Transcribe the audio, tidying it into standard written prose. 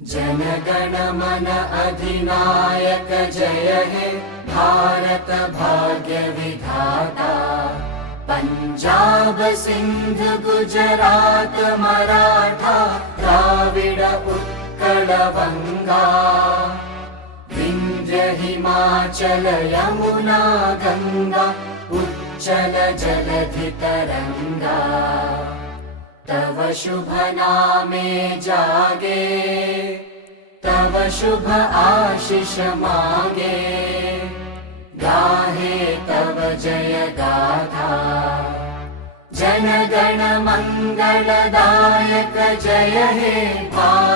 जनगण मन अधिनायक जय हे भारत भाग्य विधाता। पंजाब सिंध गुजरात मराठा द्राविड उत्कल बंगा। विंध्य हिमाचल यमुना गंगा उच्चल जलधि तरंगा। तव शुभ नामे जागे तव शुभ आशीष मागे। गाहे तव जय गाथा जन गण मंगलदायक जय हे भारत